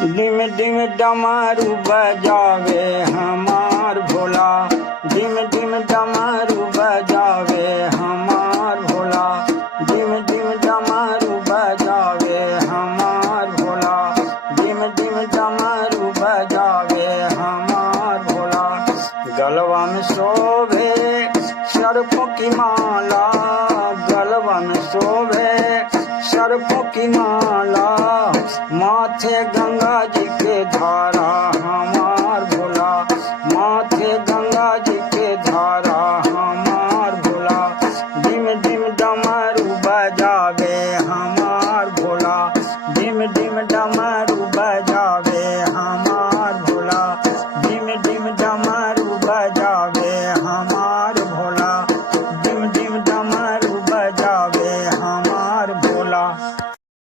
डिम डिम डमरू बजावे हमार भोला, डिम डिम डमरू बजावे हमार भोला, डिम डिम डमरू बजावे हमार भोला, डिम डिम डमरू बजावे हमार भोला। गलवा में शोभे सर्पों की माला, गलवा में शोभे सर्पों की माला, माथे गंगा जी के धारा हमार